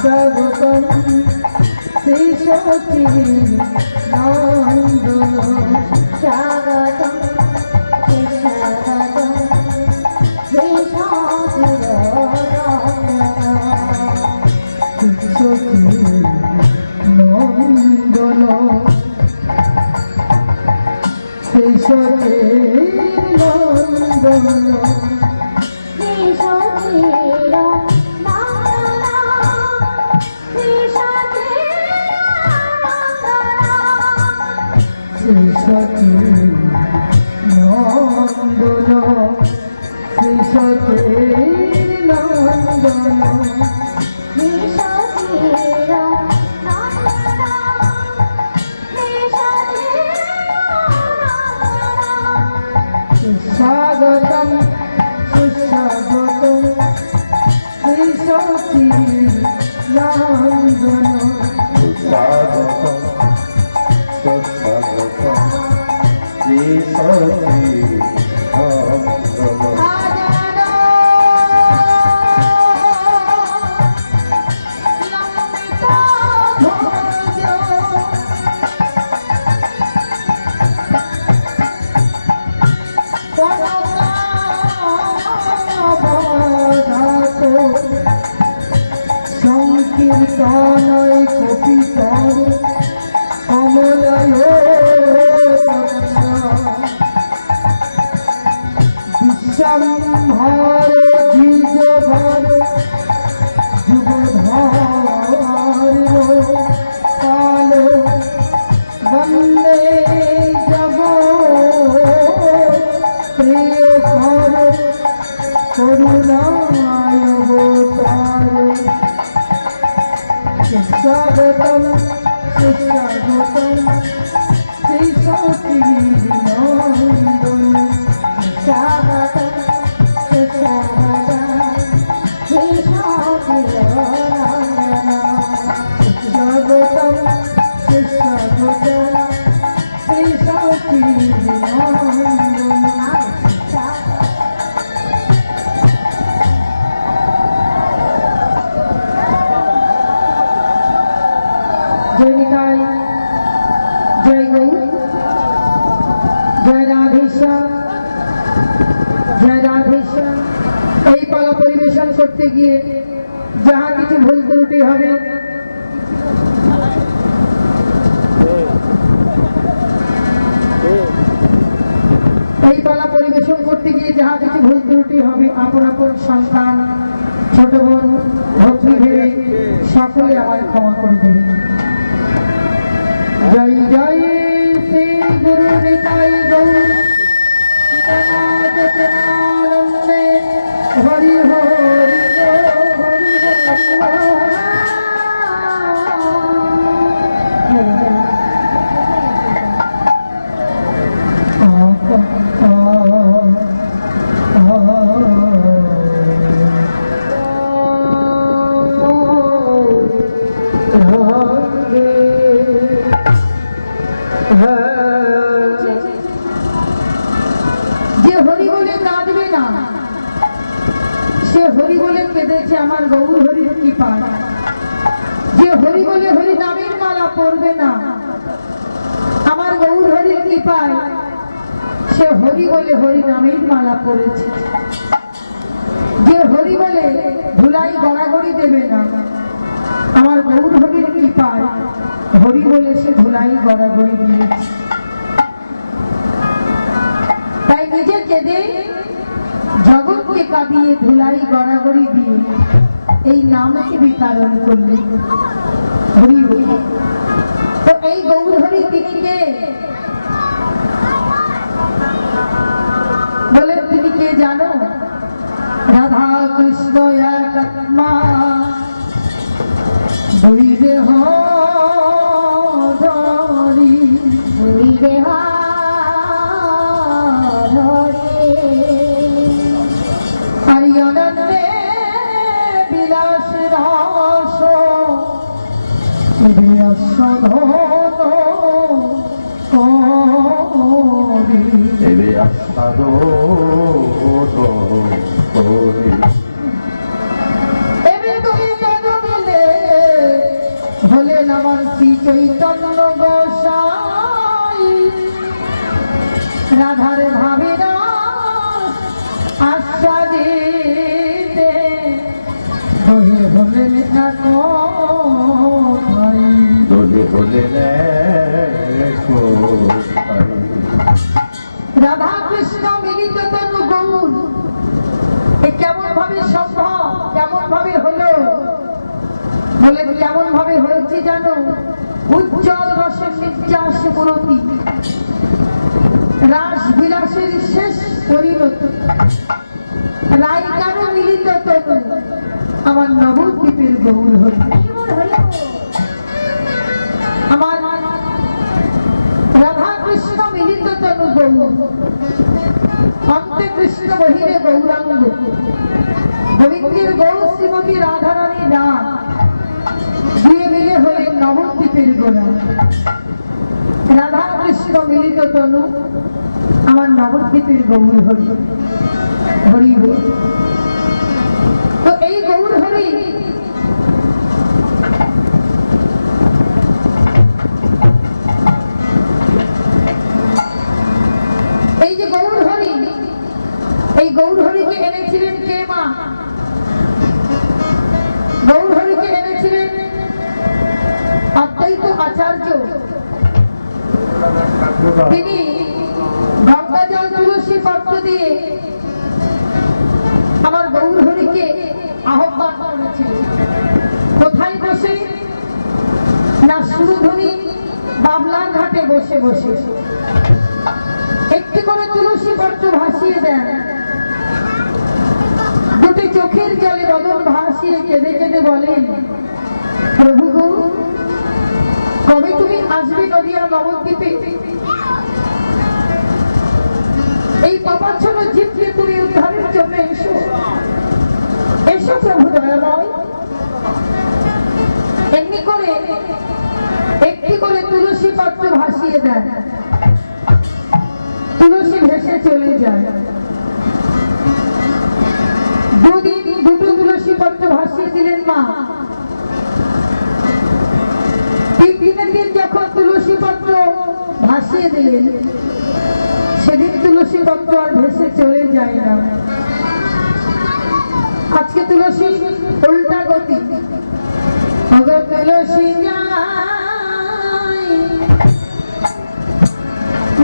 স্বাগতম শ্রী সতী নন্দন স্বাগতম স্বাগতম শ্রী সতী সতী নন্দন শ্রী সতী নন্দন শ্রী সতী শ্রী সতী নন্দন শ্রী সতী নন্দন শ্রী সতী স্বাগতম সুস্বাগতম শ্রী সতী নন্দন স্বাগতম সুস্বাগতম শ্রী সতী নন্দন সংকীর্তনয় কপিতর কমলয় বিশ্বম্ভর দ্বিজভর যুগধর কাল বন্দে জগ প্রিয় কর করুণায় অবতার স্বাগতম সুস্বাগতম শ্রী সতী নন্দন স্বাগতম সুস্বাগতম শ্রী সতী স্বাগতম সুস্বাগতম শ্রী সতী নন্দন জয় নিতাই জয় গৌ জয় রাধেশ্যাম জয় রাধেশ্যাম। এই পালা পরিবেশন করতে গিয়ে যাহা কিছু ভুল ত্রুটি হবে এই পালা পরিবেশন করতে গিয়ে যাহা কিছু ভুল ত্রুটি হবে আপন আপন সন্তান ছোট বোন ভক্তি ভেবে সকলে আমায় ক্ষমা করে দেবে। জয় জয় শ্রী গুরু নিতাই গৌর সীতানাথ প্রেমানন্দে হরি হরি হরি যে হরি বলে কাঁদবে না সে হরি বলে কেঁদেছে আমার গৌর হরির কৃপা। যে হরি বলে হরি নামের মালা পড়বে না আমার গৌর হরির কৃপায় সে হরি বলে হরি নামের মালা পড়েছে। যে হরি বলে ধুলাই গড়াগড়ি দেবে না আমার গৌর হরির কৃপায় হরি বলে সে ধুলাই গড়াগড়ি দিয়েছে। তাই নিজে কেঁদে জগৎকে কাঁদিয়ে ধুলাই গড়াগড়ি দিয়ে এই নামকে বিতরণ করলেন হরি বলে। তো এই গৌর হরি তিনি কে বলেন? তিনি কে জানো? রাধা কৃষ্ণ এক আত্মা দুই দেহ ধরি দুই দেহ হরি আনন্দে বিলাস রাস এবে আস্বাদন করি। এবে তুমি জানো দিলে হলেন আমার শ্রী চৈতন্য গোসাই রাধার ভাবের আস্বাদিতে দোহে হলেন এক ভাই। দোহে হলেন এক ভাই। রাধা কৃষ্ণ মিলিত তনু গৌর এ কেমন ভাবে সম্ভব, কেমন ভাবে হলো? বলে কেমন ভাবে হয়েছে জানো? উজ্জ্বল রসের নির্যাস মূরতি, রাস বিলাসের শেষ পরিণতি, রাইকারও মিলিত তনু আমার নবদ্বীপের গৌর হল। আমার রাধা কৃষ্ণ মিলিত তনু গৌর, অন্তে কৃষ্ণ বহিরে গৌরাঙ্গ, গোবিন্দের গৌর শ্রীমতী রাধারানী নাম দুয়ে মিলে হলেন নবদ্বীপের গোরা। রাধা কৃষ্ণ মিলিত তনু আমার নবদ্বীপের গৌর হরি হরি হরি। তো এই গৌর হরি এই যে গৌর হরি, এই গৌর হরিকে এনেছিলেন কে মা? গৌর হরিকে এনেছিলেন অদ্বৈত আচার্য। তিনি গঙ্গা জল তুলসী পত্র দিয়ে আমার গৌর হরিকে আহ্বান করেছিলেন। কোথায় বসে? না সুরধুনী বাবলার ঘাটে বসে বসে একটি করে তুলসী পত্র ভাসিয়ে দেন। দুটি চোখের জলে বদন ভাসিয়ে কেঁদে কেঁদে বলেন, প্রভু গো, কবে তুমি আসবে নদিয়া নবদ্বীপে? এই পাপাচ্ছন্ন জীবকে তুমি উদ্ধারের জন্য এসো, এসো প্রভু দয়াময়। এমনি করে একটি করে তুলসী পত্র ভাসিয়ে দেন। তুলসী ভেসে চলে যায়। দুদিন দুটো তুলসী পত্র ভাসিয়ে দিলেন মা। তিনের দিন যখন তুলসী পত্র ভাসিয়ে দিলেন, সেদিন তুলসী পত্র আর ভেসে চলে যায় না। আজকে তুলসী উল্টা গতি। অগর তুলসী যায়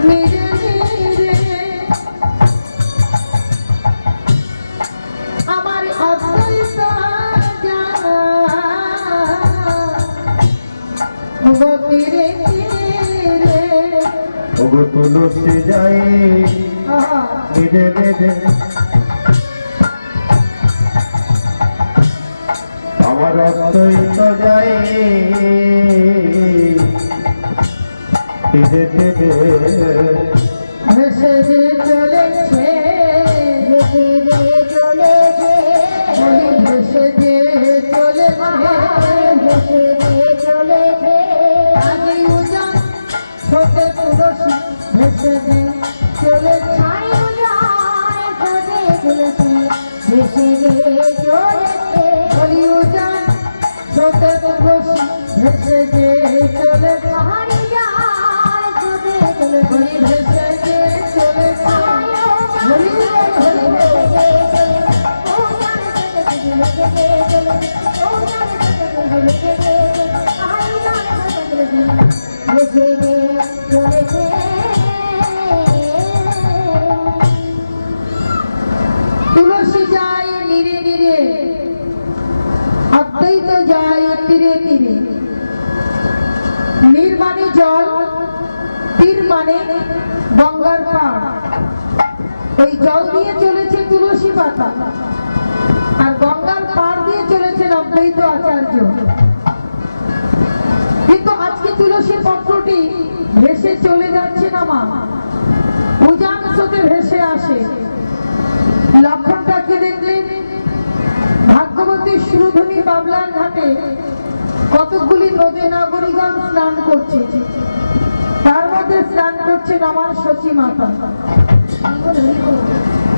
নিজে নিজে, আমার অদ্বৈত গতিরে রে। ওগো তুলসী যাই ধীরে ধীরে, আমার অদ্বৈত যাই ধীরে ধীরে। ভেসে যে চলেছে, ভেসে যে চলেছে, বলি ভেসে যে চলেছে, ভেসে যে চলেছে, আগে উজান ছোটে তুলসী ভেসে যে চলেছে। ছাই উজাড় ছোটে তুলসী ভেসে যে চলেছে, বলি উজান ছোটে তুলসী ভেসে যে চলেছে, ছাই উজাড় ছোটে তুলসী বলি ভেসে যে চলেছে। হরি বল, হরি বল। তুলসী যায় নিরে নিরে, অদ্বৈত যায় তীরে তীরে। নীর মানে জল, তীর মানে গঙ্গার পাড়। ওই জল দিয়ে চলেছে তুলসী পাতা, আর গঙ্গার পাড় দিয়ে চলেছেন অদ্বৈত আচার্য। কিন্তু আজকে তুলসী পত্রটি ভেসে চলে যাচ্ছে না মা, উজান স্রোতে ভেসে আসে। লক্ষণটাকে দেখলেন ভাগ্যবতী সুরধুনী বাবলার ঘাটে কতগুলি নদী নাগরিকগণ স্নান করছে। তার মধ্যে স্নান করছেন আমার সচী মাতা।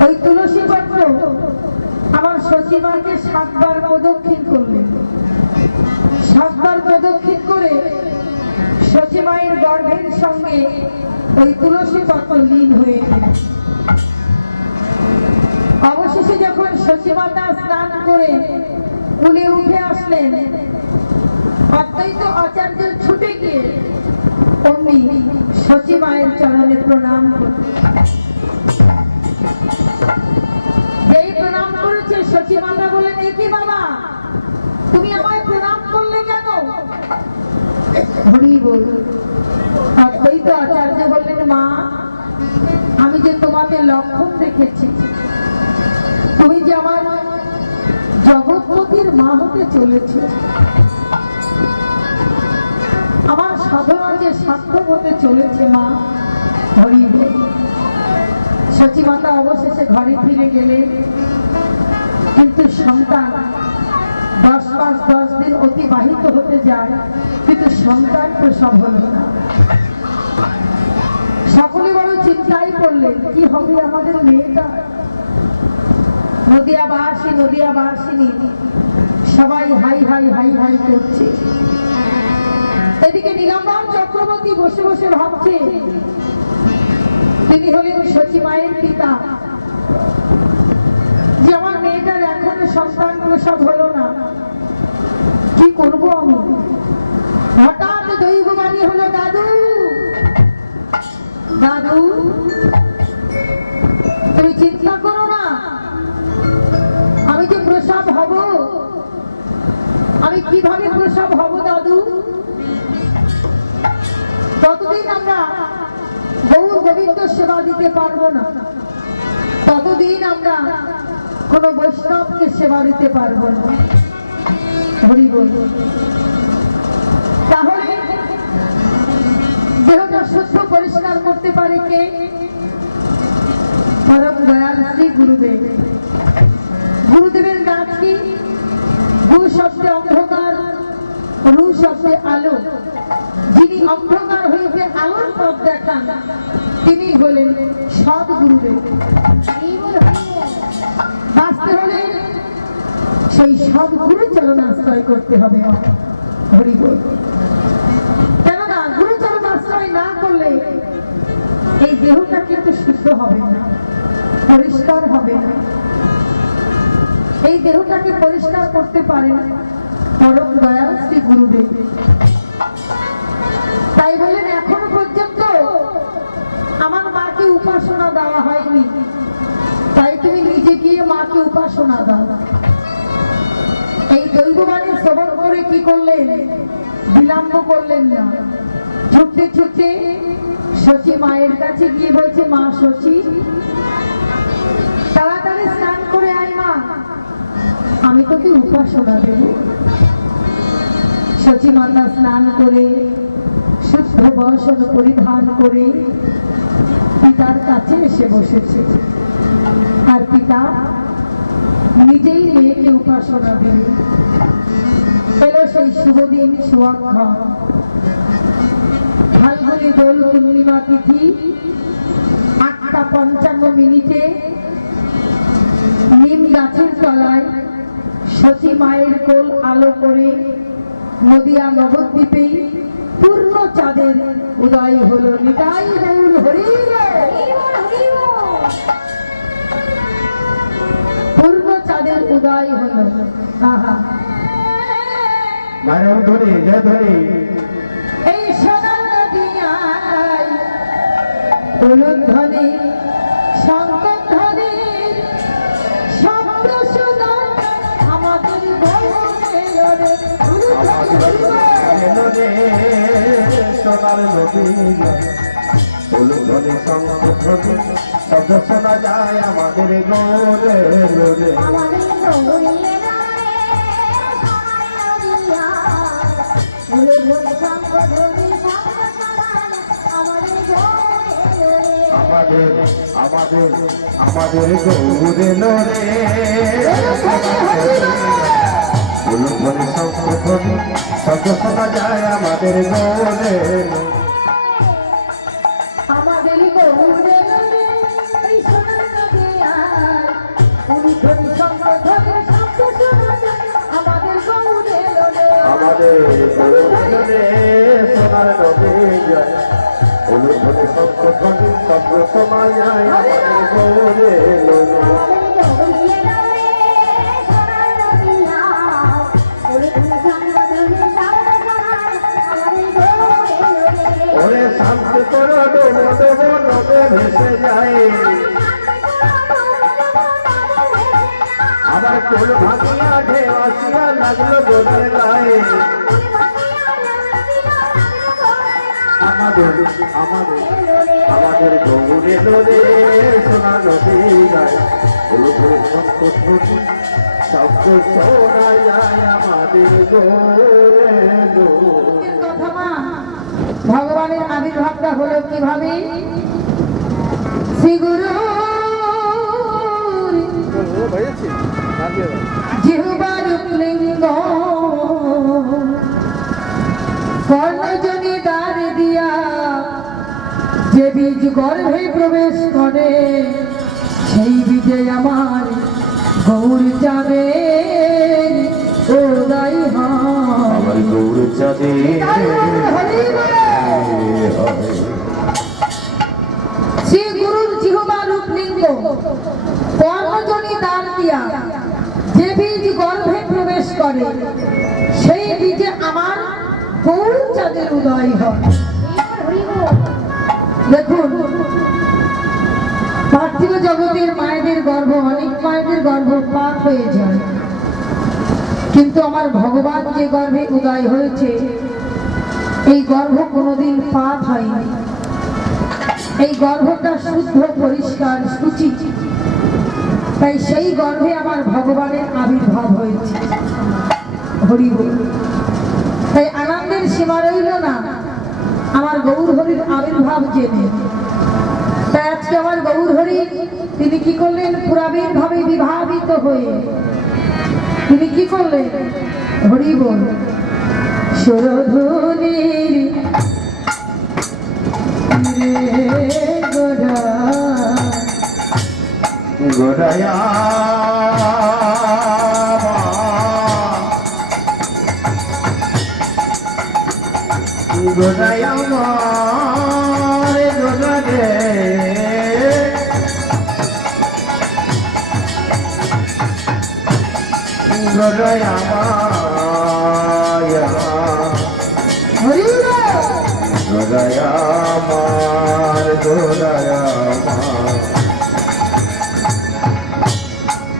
ওই তুলসী পত্র আমার সচী সচিমাকে 7 বার প্রদক্ষিণ করলেন। 7 বার প্রদক্ষিণ করে সচিমায়ের গর্ভের সঙ্গে ওই তুলসী পত্র লীন হয়ে গেল। অবশেষে যখন সচিমাতা স্নান করে কুলে উঠে আসলেন, অদ্বৈত আচার্য ছুটে গিয়ে অমনি সচিমায়ের চরণে প্রণাম করলেন। যেই প্রণাম করেছে সচিমাতা বলেন, এ কি বাবা, তুমি আমায় প্রণাম করলে কেন? হরি বল। অদ্বৈত আচার্য বললেন, মা, আমি যে তোমাকে লক্ষণ দেখেছি, তুমি যে আমার জগৎপতির মা হতে চলেছ, আমার সাধনা যে সার্থক হতে চলেছে মা। হরি বল। সচিমাতা অবশেষে ঘরে ফিরে গেলেন, কিন্তু সন্তান 10 মাস 10 দিন অতিবাহিত হতে যায়, কিন্তু সন্তান প্রসব হলো না। সকলে বড় চিন্তায় পড়লেন, কি হবে আমাদের মেয়েটা। নদিয়াবাসী নদিয়াবাসিনী সবাই হাই হাই হাই হাই করছে। এদিকে নীলাম্বর চক্রবর্তী বসে বসে ভাবছে, তিনি হলেন সচিমায়ের পিতা, যে আমার মেয়েটার এখনো সন্তান প্রসব হলো না, কি করব আমি। হঠাৎ দৈববাণী হলো, দাদু দাদু, তুমি চিন্তা করো না, আমি যে প্রসব হব, আমি কিভাবে প্রসব হব দাদু। ততদিন আমরা গৌর গোবিন্দ সেবা দিতে পারবো না, ততদিন আমরা কোন বৈষ্ণবকে সেবা দিতে পারবো না। হরি বল। তাহলে দেহটা শুদ্ধ পরিষ্কার করতে পারে কে? পরম দয়াল শ্রী গুরুদেব। গুরুদেবের কাজ কি? গু শব্দে অন্ধকার, রু শব্দে আলো। যিনি অন্ধকার হইতে আলোর পথ দেখান, তিনি হলেন সৎ গুরুদেব। বাঁচতে হলে সেই সৎ গুরু চরণাশ্রয় করতে হবে। হরি বল। কেননা গুরু চরণাশ্রয় না করলে এই দেহটা কিন্তু শুদ্ধ হবে না, পরিষ্কার হবে না। এই দেহটাকে পরিষ্কার করতে পারে না পরম দয়াল শ্রী গুরুদেব। তাই বলেন, এখনো পর্যন্ত আমার মাকে উপাসনা দেওয়া হয়নি, তাই তুমি নিজে গিয়ে মাকে উপাসনা দাও। এই দৈববাণী শ্রবণ করে কি করলেন? বিলম্ব করলেন না, ছুটতে ছুটতে সচি মায়ের কাছে গিয়ে বলছে, মা সচি, তাড়াতাড়ি স্নান করে আয় মা, আমি তোকে উপাসনা দেব। সচি মাতা স্নান করে শুদ্ধ বসন পরিধান করে পিতার কাছে এসে বসেছে। আর পিতা নিজেই মেয়েকে উপাসনা দিল। এলো সেই শুভদিন সুয়াক্ষা, ফাল্গুনী দোল পূর্ণিমা তিথি, 8:55 নিম গাছের তলায় সচি মায়ের কোল আলো করে নদিয়া নবদ্বীপে পূর্ণ চাঁদের উদয় হলো। নিতাই গৌর হরি পূর্ণ চাঁদের উদয় হলো। আহা, মায়ের ধরে যা ধরে এই সোনার নদিয়ায় উলুধ্বনি শঙ্খধ্বনির শব্দ শোনা আমাদের গৌরের সোনার নদী উলুধ্বনি শঙ্খধ্বনি শব্দ শোনা যায় আমাদের গৌরে রোরে। আমাদের গৌরী আমাদের আমাদের আমাদের গৌরে লোরে উলুধ্বনি শঙ্খধ্বনি শব্দ শোনা যায় আমাদের গৌরে। আমাদের গৌরের এই সোনার নদিয়ায় উলুধ্বনি শঙ্খধ্বনি রে সোনার নদী যায় অনুভূতি সংকটনি শব্দ সময় যায় আমাদের গৌরে লোরে ওরে শান্তি করো ডোবো ডোবো নদে ভেসে যায় আবার কোল ভাঙিয়া ঢেউ আসিয়া লাগলো গোদের গায়ে আমাদের আমাদের আমাদের গৌরে লোরে সোনা নদী গায়ে অনুভূতি সংকটনি শব্দ শোনা যায় আমাদের গৌরে লোরে কথা মা ভগবানের আবির্ভাবটা হলো কিভাবে শ্রী গুরু জিহ্বার লিঙ্গ কর্ণজনী দ্বার দিয়া যে বীজ গর্ভে প্রবেশ করে সেই বীজে আমার গৌর চাঁদের উদয় হয় আমার গৌর চাঁদে শ্রী গুরুর জিহ্বা রূপলিঙ্গ কর্ণজনী দ্বার দিয়া যে বীজ গর্ভে প্রবেশ করে সেই বীজে আমার গৌর চাঁদের উদয় হয়। দেখুন পার্থিব জগতের মায়েদের গর্ভ অনেক মায়েদের গর্ভপাত হয়ে যায় কিন্তু আমার ভগবান যে গর্ভে উদয় হয়েছে এই গর্ভ কোনোদিন পাত হয়নি এই গর্ভটা শুদ্ধ পরিষ্কার সূচি তাই সেই গর্ভে আমার ভগবানের আবির্ভাব হয়েছে হরি বল তাই আনন্দের সীমা রইল না আমার গৌর হরির আবির্ভাব জেনে তাই আজকে আমার গৌর হরি তিনি কি করলেন পুরাবির ভাবে বিভাবিত হয়ে তিনি কি করলেন হরি বল সুরধুনির গোড়ায়া গোড়ায়া মারে গোড়ারে গোড়ায়া মায়া হরি বল গোড়ায়া মার গোড়ায়া মার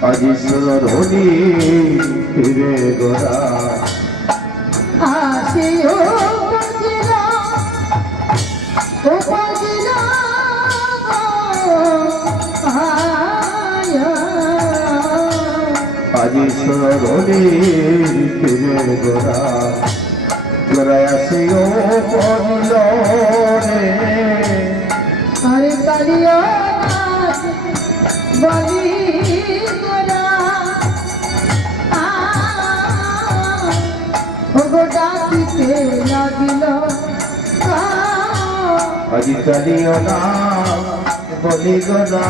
আজি সুরধুনি ফিরে গোড়া আসিও উপজিলা উপজিলা আজি সুরধুনি ফিরে গোড়া গোড়ায় আসিও পড়ল রে আরে কালিয়া বলি গোরা ওগো ডাকিতে লাগিল আজি কালিও না বলি গোড়া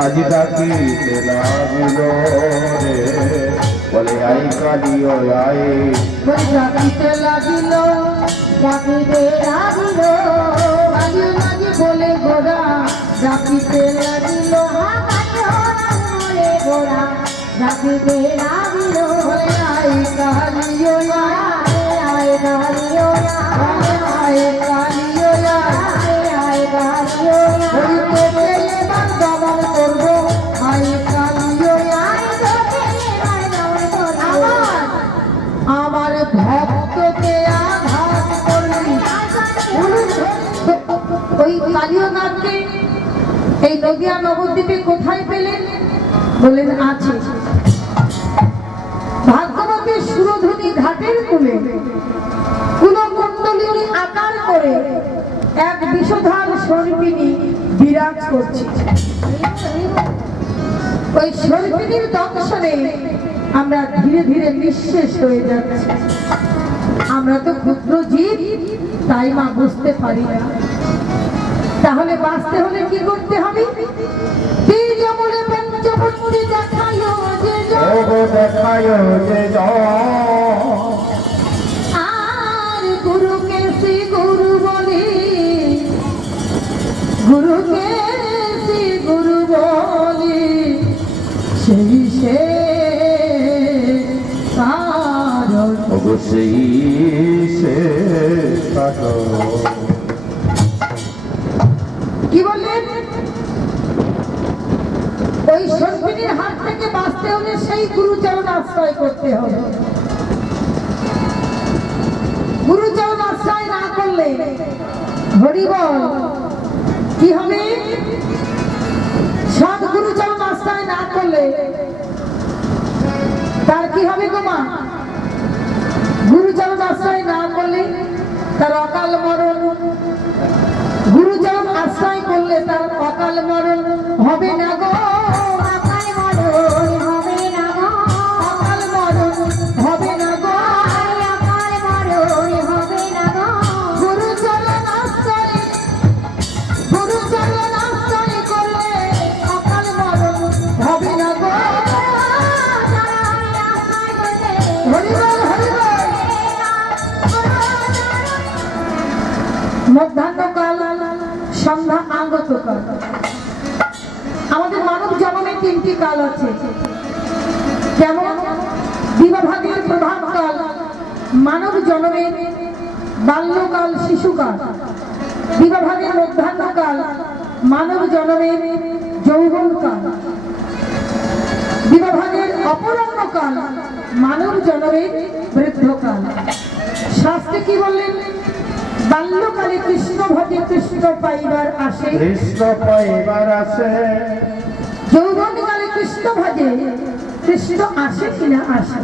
আজি ডাকিতে লাগিল রে বলে আই কালিও আই বলি ডাকিতে লাগিল ডাকিতে লাগিল মাঝে মাঝে বলে গোরা ডাকিতে লাগিল গোড়া ডাকিতে লাগিল বলে আই কালিও আয় কালিও বলে আই কালিও আয় কালিও ওই তোকে এবার দমন করবো আই কালিও আমার ভক্তকে আঘাত করলি ওই কালীয় নাথকে এই নদিয়া নবদ্বীপে কোথায় পেলেন বলেন আছে ভাগ্যবতী সুরধুনী ঘাটের কূলে কুলকুণ্ডলিনী আকার করে এক বিষধার সর্পিণী বিরাজ করছে ওই সর্পিণীর দর্শনে আমরা ধীরে ধীরে নিঃশেষ হয়ে যাচ্ছি আমরা তো ক্ষুদ্র জীব তাই মা বুঝতে পারি না তাহলে বাঁচতে হলে কি করতে হবে পঞ্চমূলে পঞ্চমূর্তি দেখাইও যে ওগো দেখাই যায় যে জয় আর গুরুকে শ্রী গুরু বলি, গুরুকে শ্রী গুরু বলি, সেই সে কারণ অবশ্যই সে কি বললেন? ওই সর্পিনীর হাত থেকে বাঁচতে হলে সেই গুরুচরণ আশ্রয় করতে হবে। গুরুচরণ আশ্রয় না করলে হরি বল কি হবে? সৎ গুরুচরণ আশ্রয় না করলে তার কি হবে গো মা? গুরুচরণ আশ্রয় না করলে তার অকাল মরণ। গুরুচরণ আশ্রয় করলে তার অকাল মরণ হবে না গো। অকাল মরণ হবে না গো, অকাল মরণ হবে না গো। অকাল মরণ হবে না গো। গুরুচরণ আশ্রয়, গুরুচরণ আশ্রয় করলে অকাল মরণ হবে না গো। হরি বল, হরি বল। মধ্যাহ্নকাল, সন্ধ্যা আগত কাল। আমাদের মানব জন্মে তিনটি কাল আছে। যেমন দিবাভাগের প্রধান কাল মানব জন্মে বাল্যকাল, শিশুকাল। দিবাভাগের মধ্যাহ্নকাল মানব জন্মে যৌবনকাল। দিবাভাগের অপরাহ্নকাল মানব জন্মে বৃদ্ধকাল। শাস্ত্রে কি বললেন? বাল্যকালে কৃষ্ণ ভজে কৃষ্ণ পাইবার আসে, কৃষ্ণ পাইবার আসে, যৌবনকালে কৃষ্ণ ভজে কৃষ্ণ আসে কিনা আসে,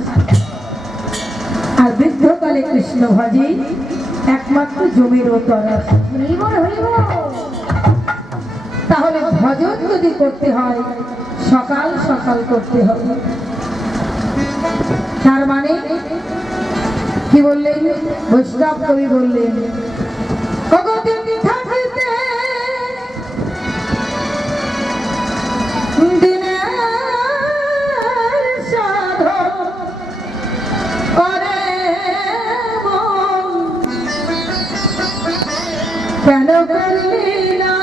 আর বৃদ্ধকালে কৃষ্ণ ভজে একমাত্র জমির ওপর আসে। হরি বল, হরি বল। তাহলে ভজন যদি করতে হয় সকাল সকাল করতে হবে। তার মানে কি বললেন? বৈষ্ণব কবি বললেন, ভগবতীর থাকিতে দিনের সাধন করে মন, কেন করলি না?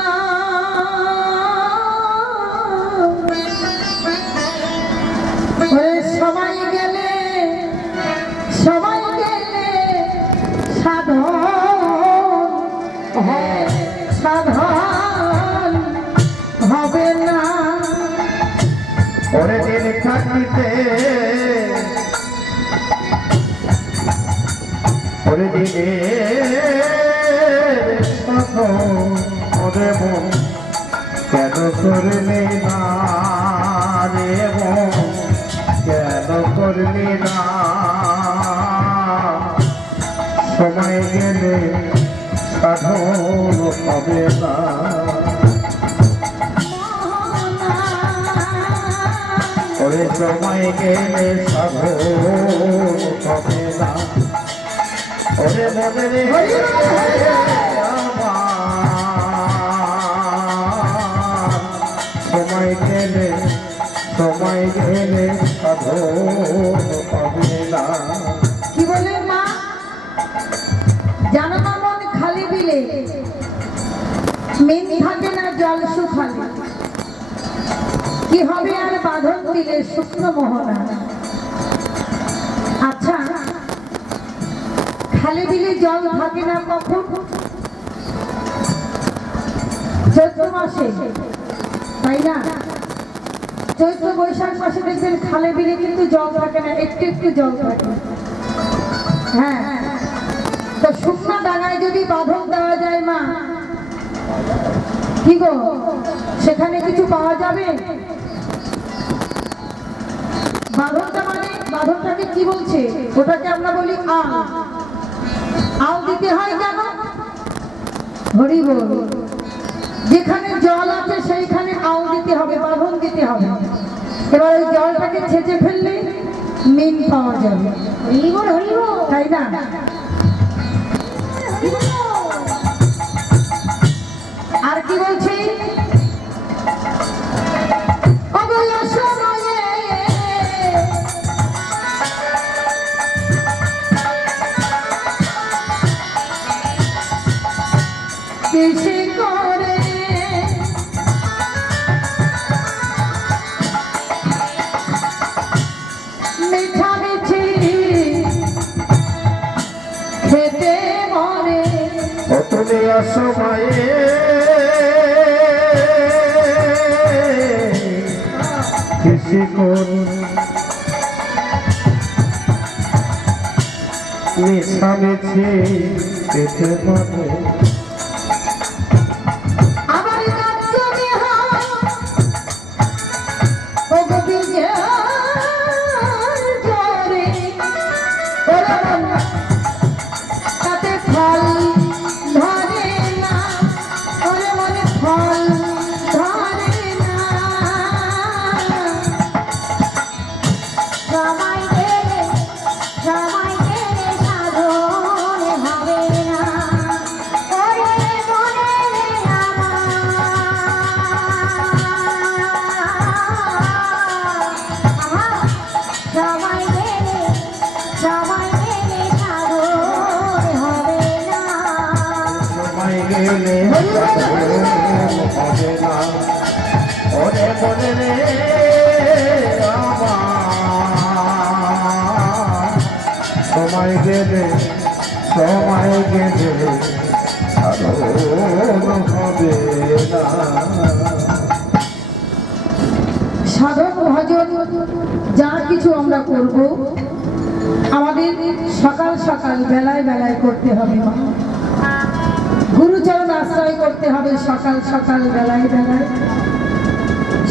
ওরে সময় গেলে, সময় গেলে সাধন সাধন হবে না। ওরে দিন থাকিতে, ওরে দিনে ওরে মন কেন করলি না রে মন, কেন করলি না? সময় গেলে সাধন হবে না। ওরে সময় গেলে সাধন হবে না। ওরে মনে রে সময় গেলে, সময় গেলে সাধন হবে না। কি বললেন মা? জানো না মন খালি বিলে মেন থাকে না জল শুকালে, কি হবে আর বাঁধন দিলে শুকনো মোহনা। আচ্ছা, খালি বিলে জল থাকে না কখন? চৈত্র মাসে, তাই না? চৈত্র বৈশাখ মাসে দেখবেন খালে বিলে কিন্তু জল থাকে না, একটু একটু জল থাকে। হ্যাঁ, তো শুকনা ডাঙায় যদি বাঁধন দেওয়া যায় মা, কি গো, সেখানে কিছু পাওয়া যাবে? বাঁধনটা মানে, বাঁধনটাকে কি বলছে? ওটাকে আমরা বলি আল। আল দিতে হয় কেন? হরি বল। যেখানে জল আছে সেইখানে আল দিতে হবে, বাঁধন দিতে হবে। এবার ওই জলটাকে ছেঁচে ফেললে মিন পাওয়া যাবে, হরি বল, হরি বল। তাই না? আর কি বলছি? অবলা সময়ে অসময়ে কৃষি কোন মিশামেছি পেটে মনে আমার কাছে বিহা ও গোবিন্দে জোরে ওরে মন তাতে ফল ধরে না ওরে মনে ফল ধরে না সময় গেলে সাধন হবে না ওরে মনে আমার সময় গেলে সাধন হবে না সময় গেলে হবে না ওরে মনে রে আমার সময় গেলে সাধন হবে না সাধন ভজন যা কিছু আমরা করব আমাদের সকাল সকাল বেলায় বেলায় করতে হবে মা। গুরুচরণ আশ্রয় করতে হবে সকাল সকাল বেলায় বেলায়।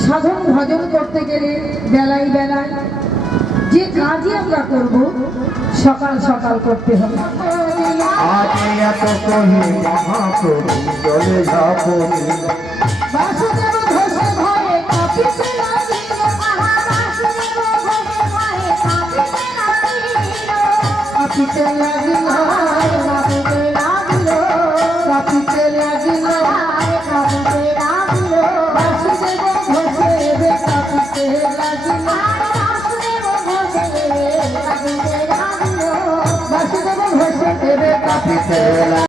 সাধন ভজন করতে গেলে বেলায় বেলায় যে কাজই আমরা করব সকাল সকাল করতে হবে। আজ এত কহি মহাপ্রভু জলে ঝাপনি বাসুদেব ঘোষে ভয়ে কাঁপিতে লাগিল, কাঁপিতে লাগিল, কাঁপিতে লাগিল। বাসুদেব ঘোষে এবে কাঁপিতে লাগিল, বাসুদেব ঘোষে এবে কাঁপিতে লাগিল।